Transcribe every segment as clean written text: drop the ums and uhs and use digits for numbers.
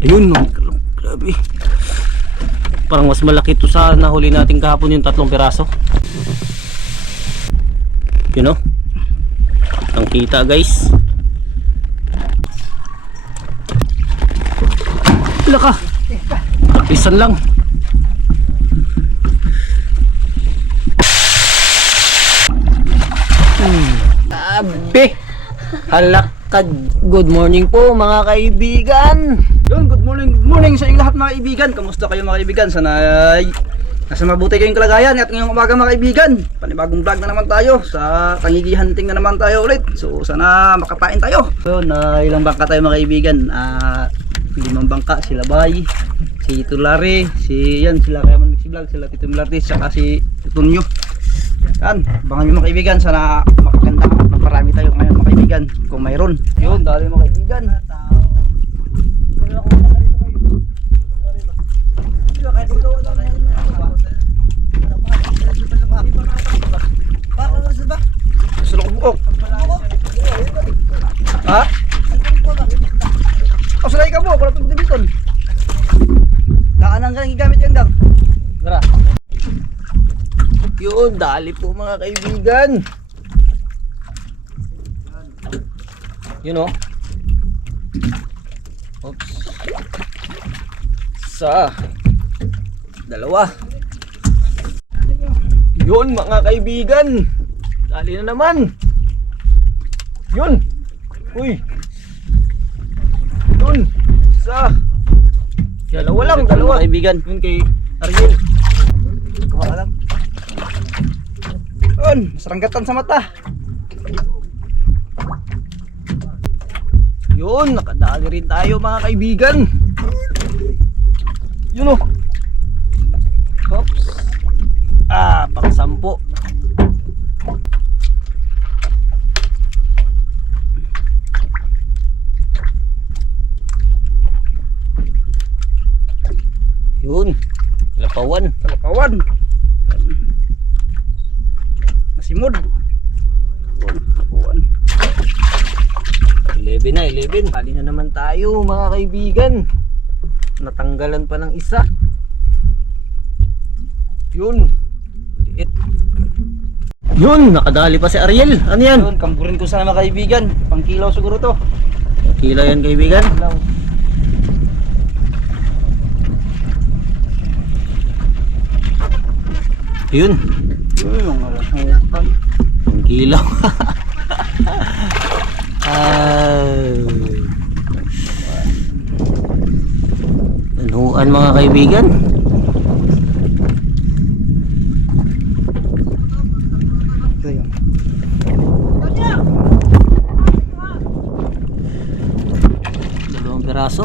Ayun, no. Grabe. Parang mas malaki to sa nahuli natin kahapon yung 3 piraso. Yun, no. Ang kita, guys. Wala ka. Isan lang. Abe. Halakad. Good morning po mga kaibigan. Yun, good morning sa inyong lahat mga kaibigan. Kamusta kayo mga kaibigan? Sana nasa mabuti kayong kalagayan. At ngayong umaga mga kaibigan, panibagong vlog na naman tayo. Sa Tangigi Hunting na naman tayo ulit. So sana makapain tayo. So ilang bangka tayo mga kaibigan. 5 bangka, sila Bay, si Tulare, sila Kayaman Mixi Vlog, sila Tito Milartis, saka si Tunyo. Yan, abangan nyo mga kaibigan. Sana mapaganda, maparami tayo ngayon mga kaibigan. Kung mayroon. Yun, dali mga kaibigan. Sulok buok. Ha? O salay ka mo, wala pang biton. Daanan ka nang gigamit yung gang. Tara. Yun, dali po mga kaibigan. Yun, oh. Oops. Isa. 2. Yun mga kaibigan. Dali na naman. Yun. Uy. Yun. Isa. 2 lang, 2 kaibigan. Yun kay Ariel. Kuha lang. Yun, saranggatan sa mata. Yun, nakadali rin tayo mga kaibigan. Yun, oh. Oops. Pang 10. Yun, lapawan. Masimod. Yun, lapawan. 11 na, 11. Bali na naman tayo mga kaibigan. Natanggalan pa ng isa. Yun, liit. Yun, nakadali pa si Ariel. Ano yan? Yun, kamburin ko sana mga kaibigan. Pang kilaw siguro to. Kilo yan kaibigan. Kilaw. Yun, Yun, yung alamutan. ang kilo. Anuan mga kaibigan. Ito yun. Dalawang piraso.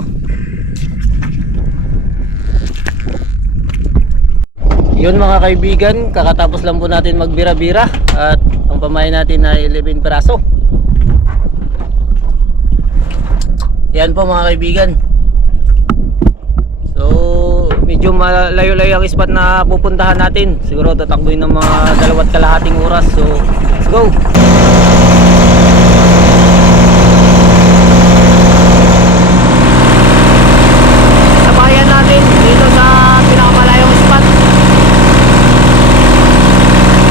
Yun mga kaibigan, kakatapos lang po natin magbira-bira at ang pamain natin ay 11 piraso. Yan po mga kaibigan. So medyo malayo-layo ang spot na pupuntahan natin. Siguro tatakbuhin ng mga 2.5 oras. So let's go. Sabayan natin dito sa pinakamalayong spot.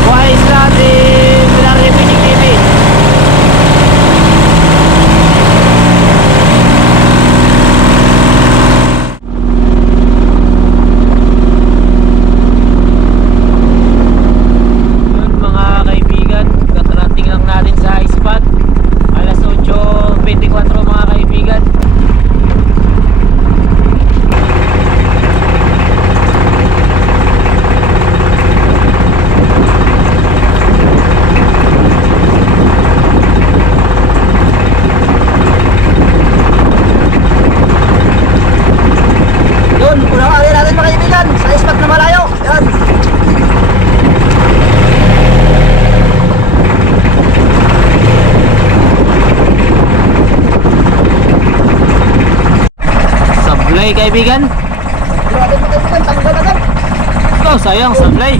Buhay Isla de Pilar de Pinigdibi. Yun mga kaibigan, katarating lang natin sa spot. Alas 8:24 mga kaibigan. Yun, unang ari natin mga kaibigan. Sa spot na malayo. Yan. Sablay kaibigan. Grabe mga kaibigan, tanggal agad. Oh, sayang sablay.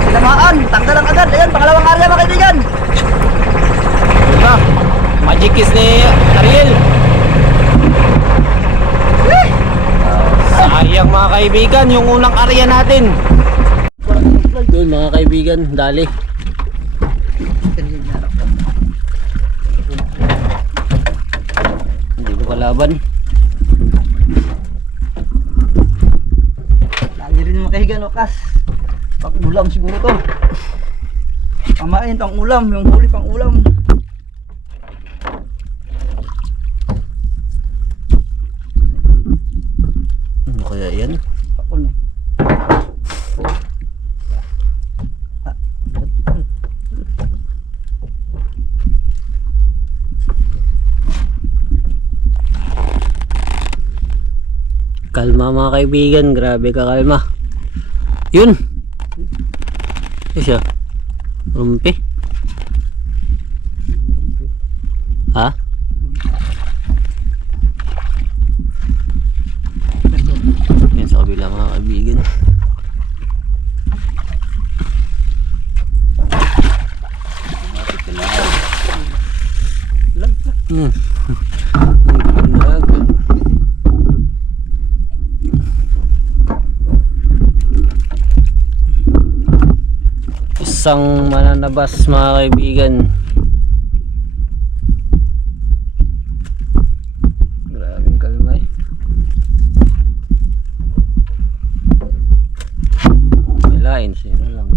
Tinamaan, tanggal ang agad. Ayan, pangalawang area mga kaibigan. Diba? Jikis ni Ariel. Sayang mga kaibigan, yung unang area natin. Doon mga kaibigan, dali. Hindi ko kalaban. Lagi rin makahiga no, Kas. Pang-ulam siguro to. Pamain, pang-ulam. Yung huli pang-ulam. Ano kaya yan? Pakul niya. Kalma mga kaibigan, grabe ka kalma. Yun. Ano siya? Rumpi. Ha? Yan sa kabila mga kaibigan. Hmm. Isang mananabas mga kaibigan. Grabing kalma eh. May lain, sino lang.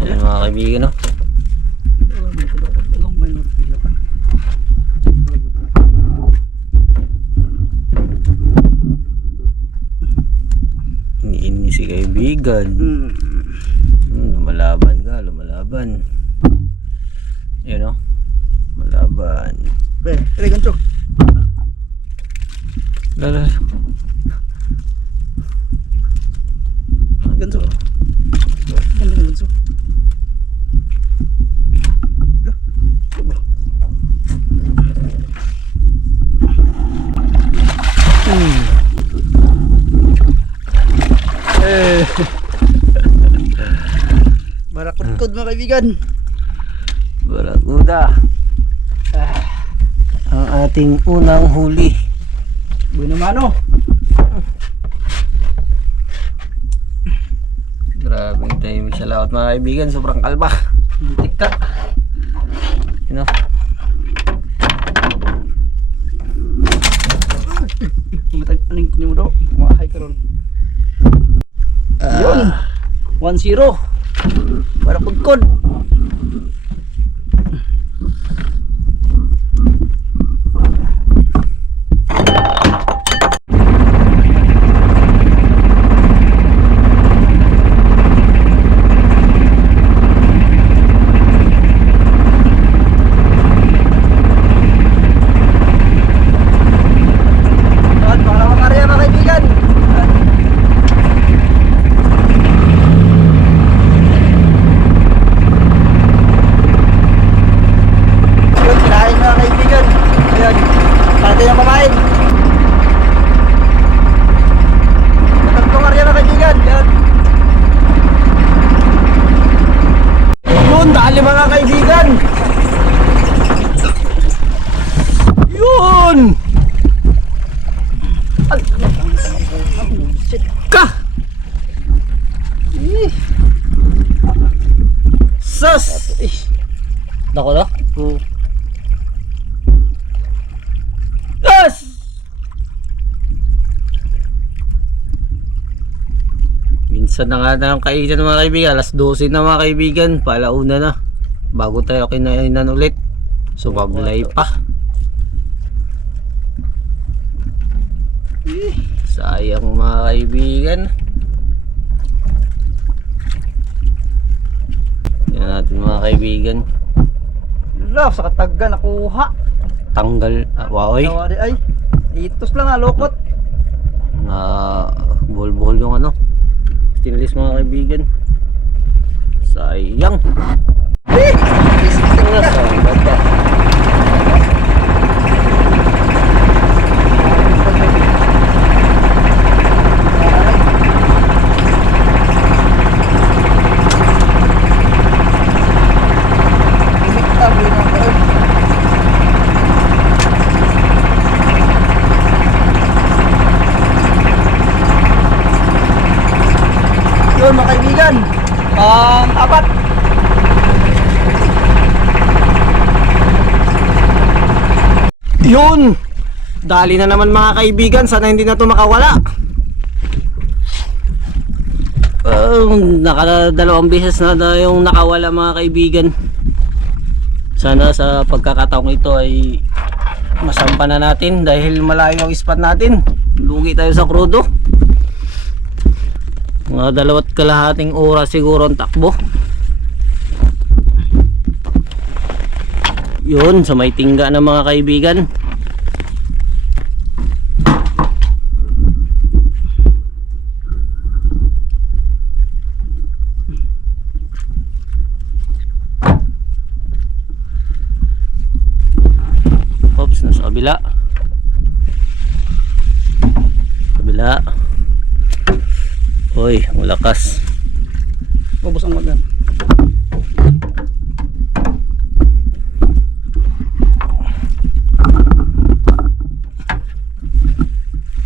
Ayan mga kaibigan, no? Iniini si kaibigan. Lumalaban ka, lumalaban. Yun, no? Malaban. Try ganito. Lala. Ganito. Ganito, ganito. Barakudkod mga kaibigan. Barakuda. Ang ating unang huli. Buhay naman o. Grabe tayo sa laot mga kaibigan. Sobrang kalba. Muntik ka. You know? Aning mo daw. Kumahay ka ron. Yun. 1-0. Barakudkod. Dali mga kaibigan. Yun. Ka. Sus. Dako na? Yes. Minsan na nga na ang kainan mga kaibigan. Alas 12 na mga kaibigan. Palauna na. Bago tayo kinainan ulit. Sumablay pa. Sayang mga kaibigan. Tingnan natin mga kaibigan. Love, sa kataga nakuha. Tanggal. Waoy. Tawari ay. Itos lang lokot. Na buhol-buhol yung ano. Stainless mga kaibigan. Sayang. Pang-apat. Yun! Dali na naman mga kaibigan, sana hindi na to makawala. Nakadalawang beses na yung nakawala mga kaibigan. Sana sa pagkakataong ito ay masampa na natin dahil malayo ang spot natin. Lugi tayo sa krudo. Mga 2.5 oras siguro ang takbo. Yun, sa may tingga na mga kaibigan. Oops, nasa kabila. Kabila. Hoy, malakas. Bubos ang mag-yan.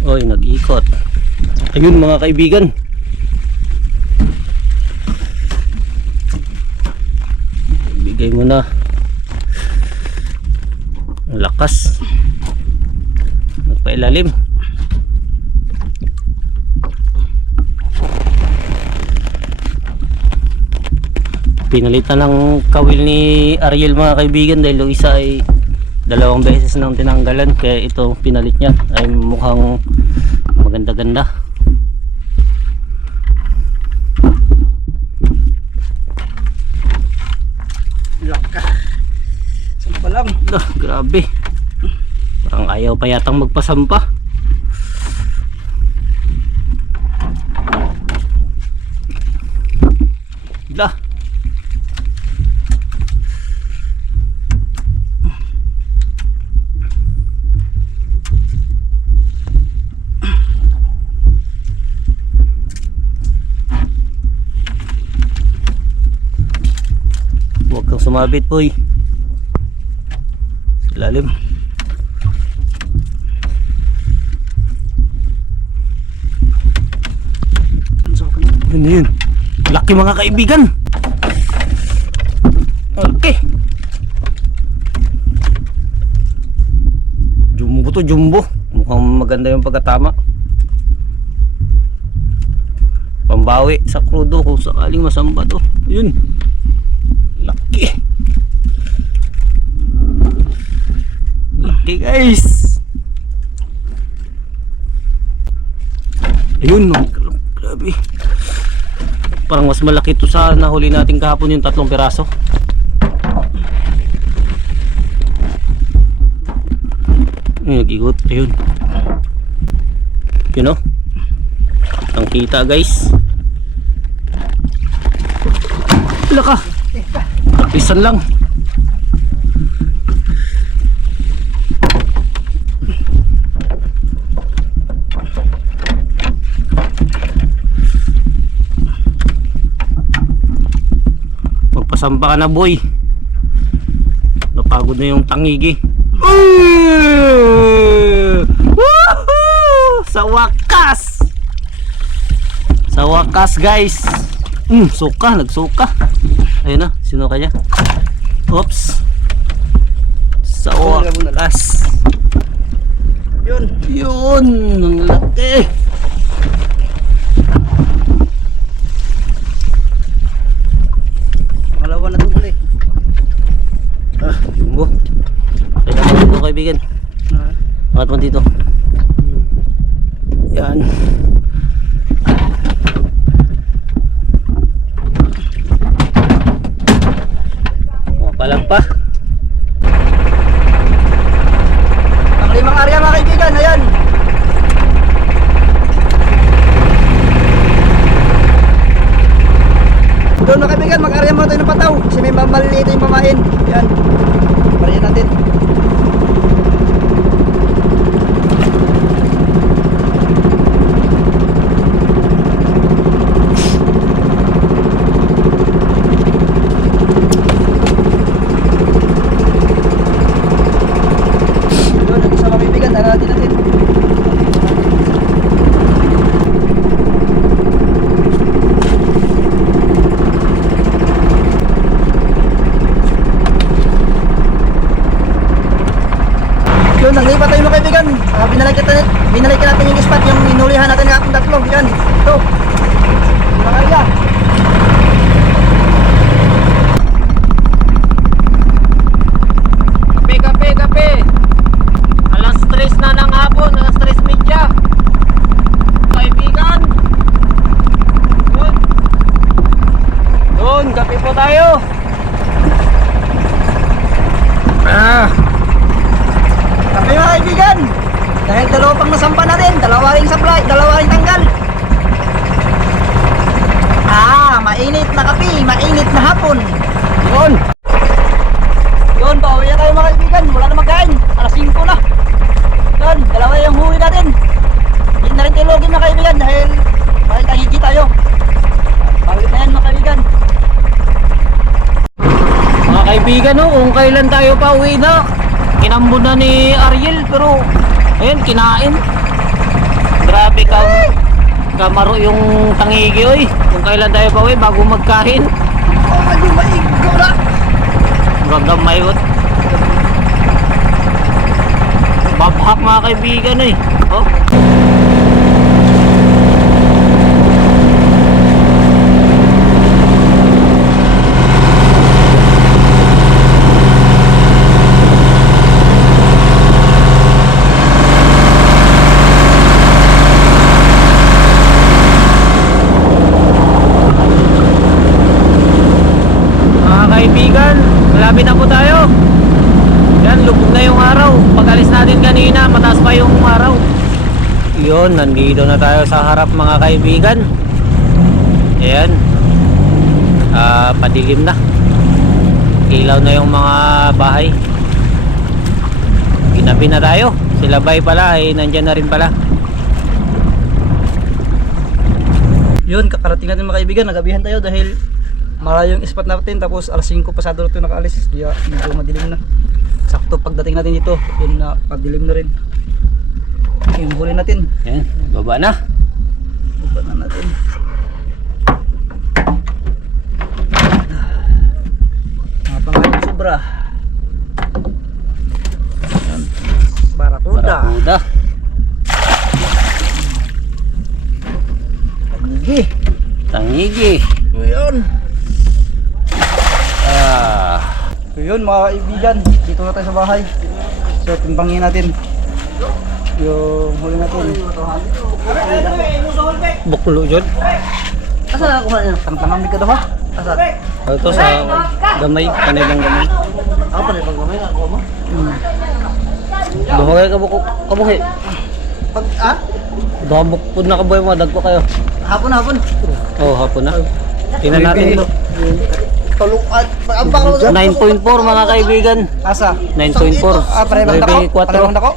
Oy, nag-ikot. Ayun mga kaibigan. Ibigay mo na. Ang lakas. Nagpailalim. Pinalitan ng kawil ni Ariel mga kaibigan dahil yung isa ay 2 beses nang tinanggalan, kaya ito pinalit niya ay mukhang maganda-ganda. Laka. Sampa lang. Grabe, parang ayaw pa yatang magpasampa. Lah, huwag kang sumabit boy sa lalim. Yun yun, laki mga kaibigan. Okay, jumbo to, jumbo. Mukhang maganda yung pagkatama. Pambawi sa krudo kung sakaling masamba to. Yun, laki. Laki guys. Ayun, grabe. Parang mas malaki to sa nahuli natin kahapon, yung 3 piraso. Nag-igot. Ayun. Yun o. Ang kita guys. Wala ka. Tapisan lang. Magpasampa ka na boy. Napagod na yung tangigi. Woohoo! Sa wakas! Sa wakas guys. Suka, nagsuka. Ayun na, sino kanya? Oops. Sa wakas. Yun. Yun, ang laki. Pangalawa na itong huli. Jumbo. Kaya naman dito kaibigan. Angat mo dito. Yan. Palang pa. Ang 5 area mga kaibigan, ayan. Doon mga kaibigan, mag-area muna tayo ng pataw kasi may maliliit yung pamain. Ayan. Pariyan natin. Ito. Nakaya. Kape. Alas 3 na ng hapon, alas 3:30. Kaibigan. Yun, kape po tayo. Kape mga kaibigan. Dahil dalawa pang nasampa na rin. Dalawa ring supply, dalawa ring tanggal. Mainit na kape, mainit na hapon. Yun. Yun, pauwi na tayo mga kaibigan. Wala na magkain. Alas 5 na. Yun, dalawa yung huwi natin. Hindi na rin tayo login mga kaibigan dahil tahigi tayo. Pauwi na yan mga kaibigan. Mga kaibigan, no, kung kailan tayo pa uwi na, kinambon na ni Ariel, pero ayun, kinain. Grabe ka, kamaro yung tangigi, oy. Kung kailan tayo pa uwi bago magkain. Oh, medyo maigaw na. Gagamay ko. Babhak mga kaibigan, eh. Oh. Kaibigan, malapit na po tayo. Yan, lubog na yung araw. Pag-alis natin kanina, mataas pa yung araw. Yun, nandito na tayo sa harap mga kaibigan. Ayan. Padilim na. Ilaw na yung mga bahay. Ginabi na tayo. Sila bay pala, nandyan na rin pala. Yun, kakarating natin mga kaibigan. Nagabihan tayo dahil malayo yung spot natin, tapos alas 5 pasado ito nakaalis, kaya medyo madilim na. Sakto pagdating natin dito, yun na padilim na rin. Yung huli natin. Ayan, baba na. Baba na natin. Mga pangalan sobra. Ayan. Barakuda. Tangigi. Tangigi. Yun. So yun mga kaibigan, dito na tayo sa bahay. So timbangin natin yung huli natin. Buklo dyan. Asa na kuha niya? Tangtangan ka daw ha? Asa? Ito sa gamay, panay lang gamay. Ako pa rin pag gamay ako mo? Buhagay ka buko, kabuhi. Pag Damok po na kabuhi mo, dagko kayo. hapon. Oh, hapon na. Tingnan natin ito. Talukat. 9.4 mga kaibigan. Asa? 9.4. Pareho bang dako? 9.4. Pareho bang dako?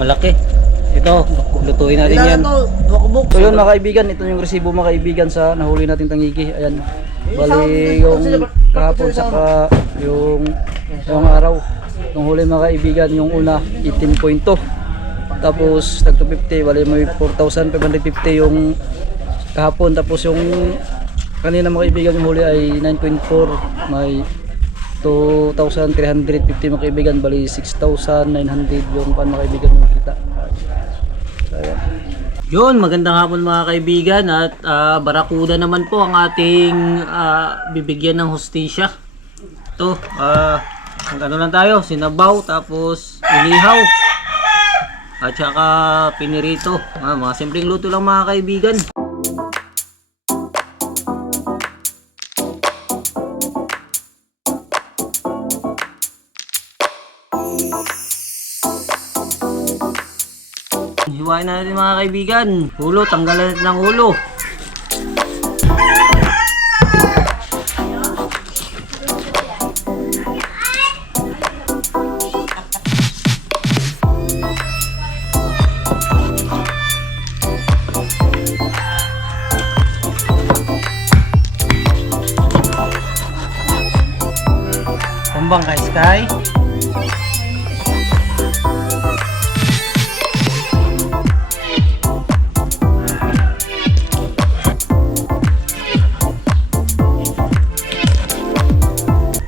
Malaki. Ito, lutuin natin yan. So yun mga kaibigan, ito yung resibo mga kaibigan sa nahuli nating tangigi. Ayan. Bali yung kahapon saka yung araw. Yung huli mga kaibigan, yung una 18.2. Tapos tag 250, bali may 4,550 yung kahapon. Tapos yung kanina mga kaibigan, yung huli ay 9.4, may 2,350 mga kaibigan, bali 6,900 yung mga kaibigan yung kita. So, ayan. Yun, magandang hapon mga kaibigan at barakuda naman po ang ating bibigyan ng hustisya. Ito, ano lang tayo, sinabaw tapos inihaw at saka pinirito. Mga simpleng luto lang mga kaibigan. Hiwain na natin mga kaibigan. Ulo, tanggalan natin ng ulo. Kumbang kay Sky.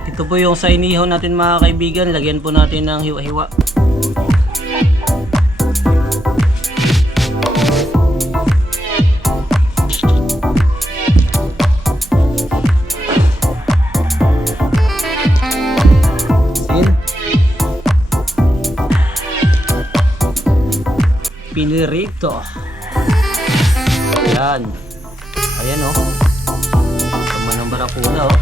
Ito po yung sa inihaw natin mga kaibigan. Lagyan po natin ng hiwa-hiwa. pinirito. Ayan. Ayan oh. Tama ng barakuda oh.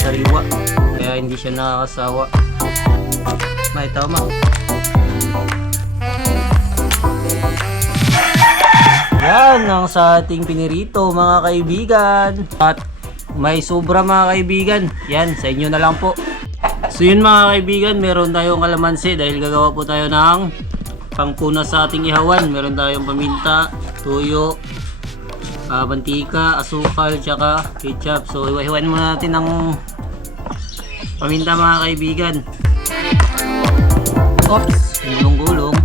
Sariwa. Kaya hindi siya nakakasawa. May tama. Yan ang sa ating pinirito mga kaibigan. At may sobra mga kaibigan. Yan, sa inyo na lang po. So yun mga kaibigan, meron tayong kalamansi dahil gagawa po tayo ng pangpuna sa ating ihawan. Meron tayong paminta, tuyo, mantika, asukal, tsaka ketchup. So iwahiwain muna natin ng paminta mga kaibigan. Oops, gulong-gulong.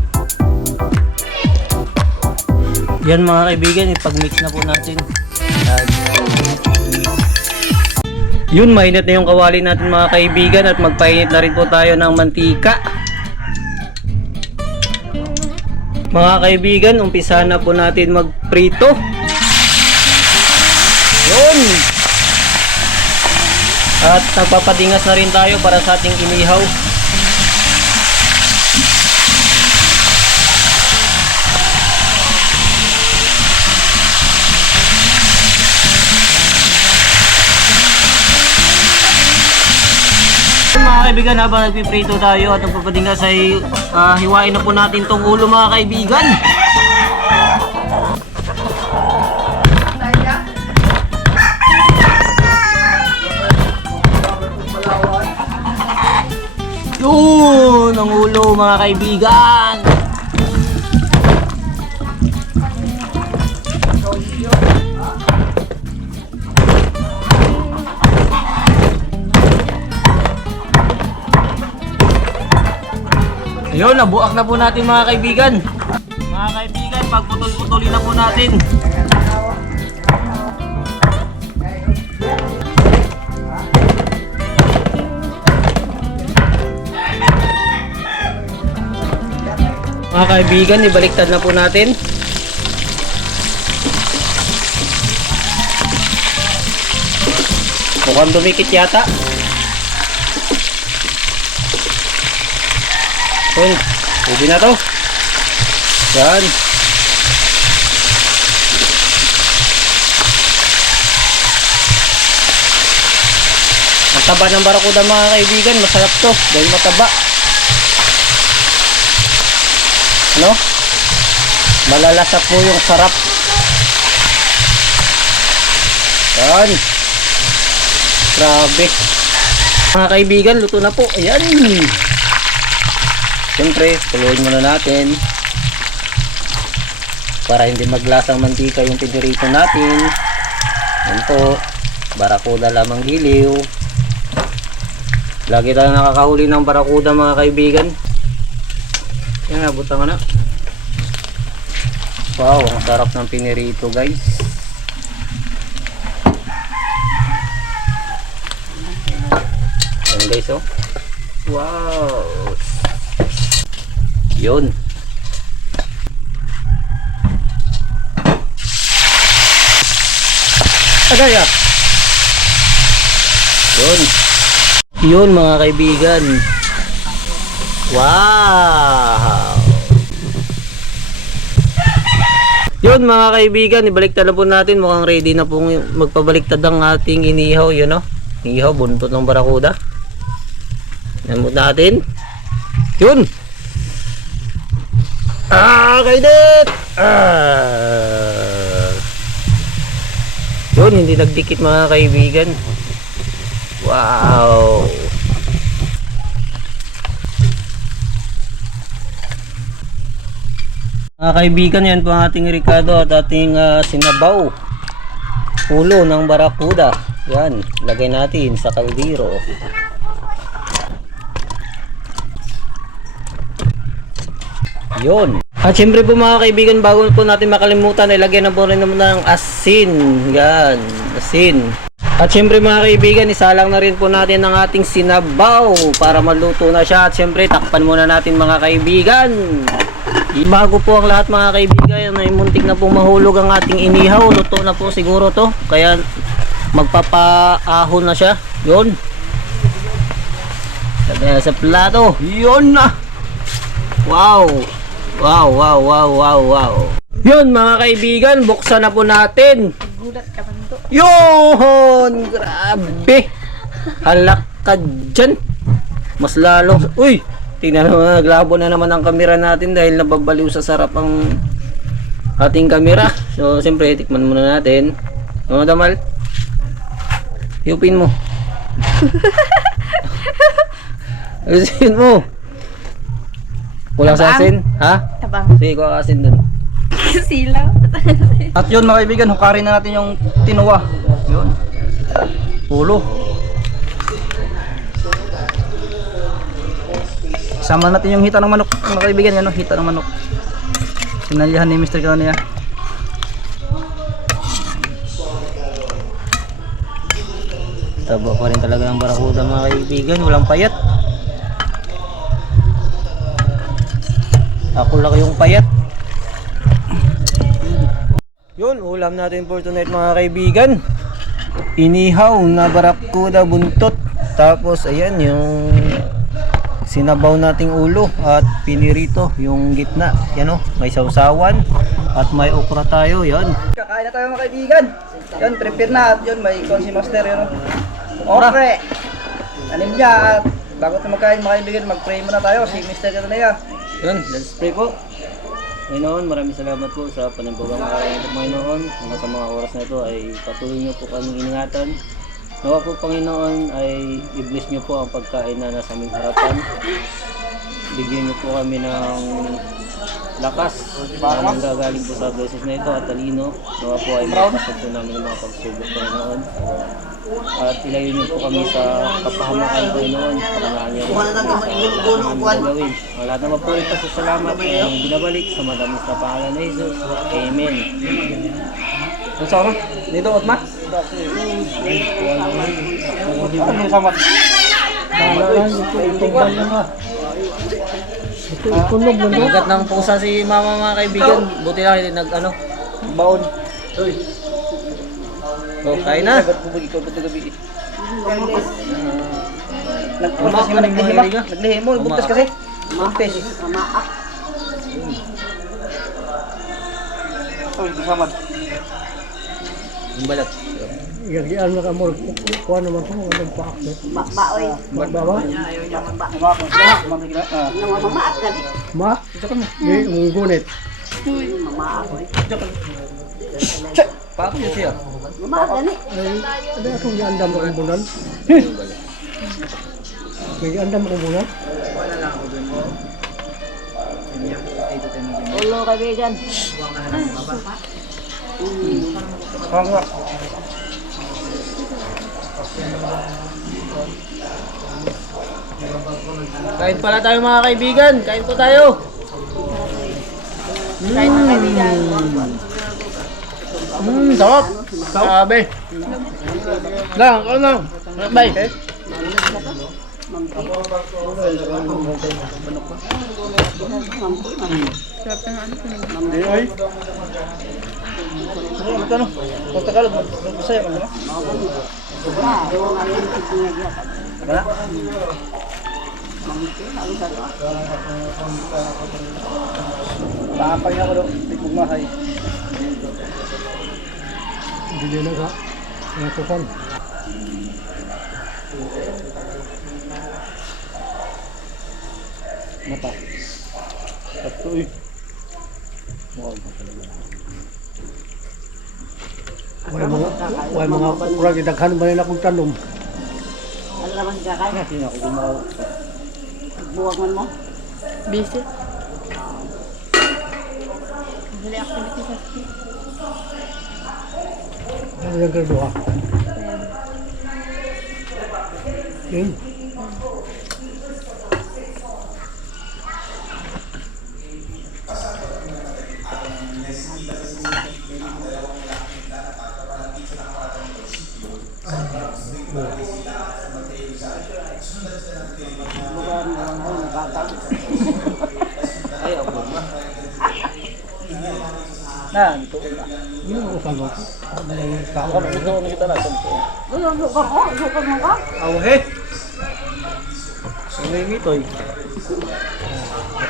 Yan mga kaibigan, ipag-mix na po natin. Yun, mainit na yung kawali natin mga kaibigan at magpainit na rin po tayo ng mantika. Mga kaibigan, umpisa na po natin magprito. Yun! At nagpapadingas na rin tayo para sa ating inihaw. Mga kaibigan, habang nagpiprito tayo at nagpapadingas ay hiwain na po natin tong ulo mga kaibigan. Yun ang ulo mga kaibigan. Ayun, nabuak na po natin mga kaibigan. Mga kaibigan, pagputol-putulin na po natin. Mga kaibigan, ibaliktad na po natin. Mukhang dumikit yata. Yun, pwede na to. Yan. Ang taba ng barakuda mga kaibigan, masarap to dahil mataba. Ano? Malalasa po yung sarap. Yan. Grabe. Mga kaibigan, luto na po. Ayan. Siyempre, tuloyin muna natin para hindi maglasang mantika yung pinirito natin. Yan po, barakuda lamang giliw. Lagi tayo nakakahuli ng barakuda mga kaibigan. Yan, nabutan ko na. Wow, ang sarap ng pinirito guys. Yan guys oh. Wow. Yun. Agay ah. Yun. Yun mga kaibigan. Wow. Yun mga kaibigan, ibaliktad na po natin. Mukhang ready na po magpabaliktad ang ating inihaw. Yun o. Inihaw, buntot ng barakuda. Yan mo natin. Yun. Kainit! Yun, hindi nagdikit mga kaibigan. Wow! Mga kaibigan, yan po ang ating ricado at ating sinabaw. Ulo ng barakuda. Yan, lagay natin sa kaldero. Yun. At syempre po mga kaibigan, bago po natin makalimutan, ilagyan na po rin naman ng asin. Yan, asin. At syempre mga kaibigan, isalang na rin po natin ang ating sinabaw para maluto na siya. At syempre, takpan muna natin mga kaibigan. Bago po ang lahat mga kaibigan, ay muntik na po mahulog ang ating inihaw. Luto na po siguro to. Kaya magpapaahon na siya. Yun. Lagyan na sa plato. Yun na. Wow! Wow, wow, wow, wow, wow. Yun mga kaibigan, buksan na po natin. Gulat ka man to. Yun! Grabe! Halak ka dyan. Mas lalo. Uy! Tingnan mo, naglabo na naman ang kamera natin dahil nababaliw sa sarap ang ating kamera. So, siyempre, tikman muna natin. Ano, Damal? Hiupin mo. Ayusin mo. Kulang sa asin? Ha? Tabang. Sige, kuha ka asin dun. Silaw. At yun mga kaibigan, hukarin na natin yung tinuwa. Yun. Ulo. Sama natin yung hita ng manok mga kaibigan. Yan o, hita ng manok. Sinalyahan ni Mr. Kanya. Taba pa rin talaga ng barakuda mga kaibigan. Walang payat. Ako lang yung payat. Yun, ulam natin for tonight mga kaibigan. Inihaw na barakuda buntot. Tapos ayan yung sinabaw nating ulo at pinirito yung gitna. Yan o, may sausawan at may okra tayo. Yan. Kakain na tayo mga kaibigan. Yun, prepare na at yun, may Consi Master yun. Okre! Anim niya at bago tayo magkain mga kaibigan, mag-pray muna tayo. Si Mr. Kanya. Yun, let's pray po. Panginoon, maraming salamat po sa panimbagang araw ng Panginoon. Hanggang sa mga oras na ito ay patuloy niyo po kaming iningatan. Nawa po Panginoon ay i-bless niyo po ang pagkain na nasa aming harapan. Bigyan niyo po kami ng lakas na nanggagaling po sa blessings na ito at talino. Nawa po ay mapasag po namin ng mga pagsubok Panginoon. At ilayo niyo po kami sa kapahamakan Panginoon. Pangalaan niyo po sa aming gagawin. Ang lahat naman po ito sa salamat ang binabalik sa madamis na pangalan ni Jesus. Amen. Ang sama? Dito, Otma? Ano sama? Nagat ng pusa si mama mga kaibigan. Buti lang hindi nag-ano, baon. So, kain na. Nagpuntas ka, naglihim mo, bugtas kasi. Bugtas. Ito, hindi samad. Yung balat. Yagian na ka mo, kuha naman ko, nagpaak na. Baoy. Magbawa? Mamaak ka di. Ma? Di, mong gunit. Mamaak. Paano yun siya? Mamaak ka ni. Ay, ada akong giandam na kumbunan. May giandam na kumbunan. Ulo kaibigan. Kain pala tayo mga kaibigan. Kain po tayo. Kain na kaibigan. Sarap. Sabi. Lang, ano lang. Bay. Ano? Kung Tagalog, Bisaya man, di ba? Wala? Paapay na ako doon, di kumahay. Hindi na ka. Nasukan. Mata. Ito eh. Way mga kurang idaghan ba nila kong tanom. Ano naman ka kain? Hindi na ako gumawa. Buwag man mo. Busy. Dali activity sa school. Ano yung graduha? Yun. Ay, ako ba? Ito na. Yun ang usagot. Ako na ito na kita na. Lukan mo ka. Aw he. Ano yung ito eh?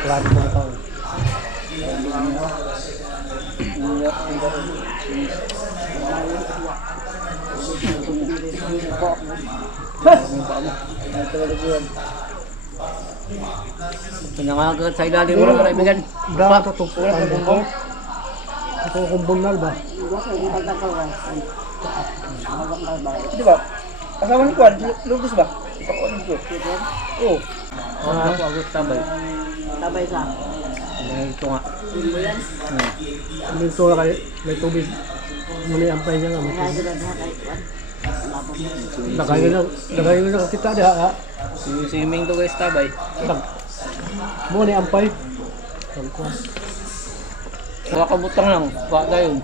Klaro po ito. Pinangagat sa ilalim mo mga kaibigan. Bravo ito ito. Ito kung bunal ba? Di ba? Asawa ni Kwan, Lourdes ba? Ipakuan ko. Oo. Ako agos tabay. Tabay sa. Ito nga. Minto na kayo, may tubig. Muli ang pahinga nga. Kaya sila diha kay Kwan. Nagayon na kita diha ha. Swimming to guys tabay. Muli ang pay. Nakakabutang lang. Baka yun.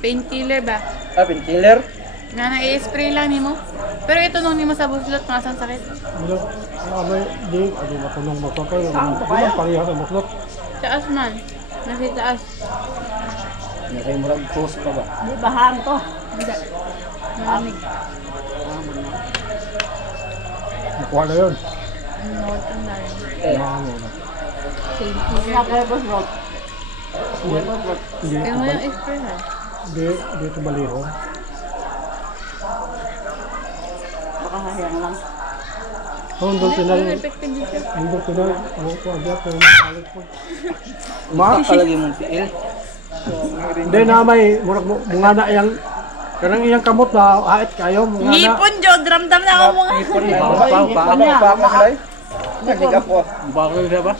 Painkiller ba? Painkiller? Nga na i-spray lang nimo. Pero ito nung nimo sa buslot, masan sakit. Ano? Di matunong motor ko. Ano pareha sa muslot? Taas man. Nasa taas. Nakay murag post pa ba? Di bahan to. Hindi. Malamig. Nakuha na yun. Huwag kang dahil. Nga Painkiller. kaya boss road. Hindi Kaya mo yung spray ha. ito baliho. Baka hayang lang. Doon pinal. Effective din siya. Doon pinal. Ano ko agad pero makalit po. Makalagi mong tiil. Hindi na may murag bunga na iyang kanang iyang kamot na hait kayo bunga na. Hipon, Jod! Ramdam na ako mga. Sila eh. Nagigap ko. Baka siya ba?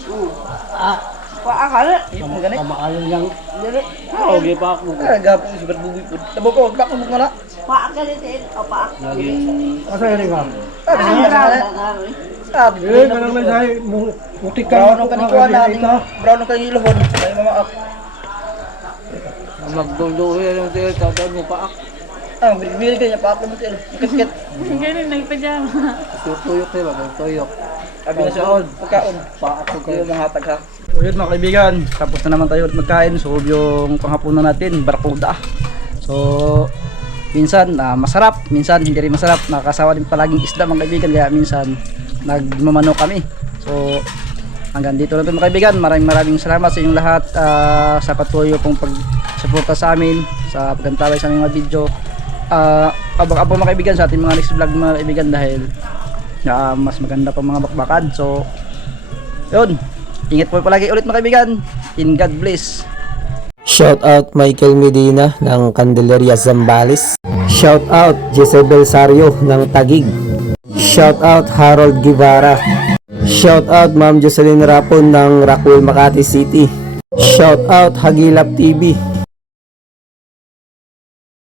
Paakala. Kamaayon yang Okay pa ako. Nagigap ko si Berbubi po. Tabo ko, bakit mo na? Paakala din. O paak. Laging asa yun nga. Sabi Eh kanang may say mutik ka. brown ang kanikuan natin. Brown ang kaniluhon. Ay mamaak. magduduhi yung tiil. Tatawag mo paak. Bilig kanya pa ako mo til. Kit-kit. Ganun, nagpajama. Tuyok diba? Tuyok. Sabi na siya, pagkaon. Paak ko Kayo kayo. mga hatag ha. So yun mga kaibigan, tapos na naman tayo ulit magkain. So yung panghapunan natin, barkuda. So minsan masarap, minsan hindi rin masarap. Nakakasawa din palaging isda mga kaibigan, kaya minsan nagmamano kami. So hanggang dito lang ito mga kaibigan. Maraming salamat sa inyong lahat sa patuloy pong pagsuporta sa amin, sa pagkantaway sa aming mga video. Abang-abang mga kaibigan sa ating mga next vlog mga kaibigan dahil mas maganda pa mga bakbakan. So yun, ingat po palagi ulit mga kaibigan. In God bless. Shout out Michael Medina ng Candelaria Zambales. Shout out Jezebel Sario ng Tagig. Shout out Harold Guevara. Shout out Ma'am Jocelyn Rapon ng Rockwell, Makati City. Shout out Hagilap TV.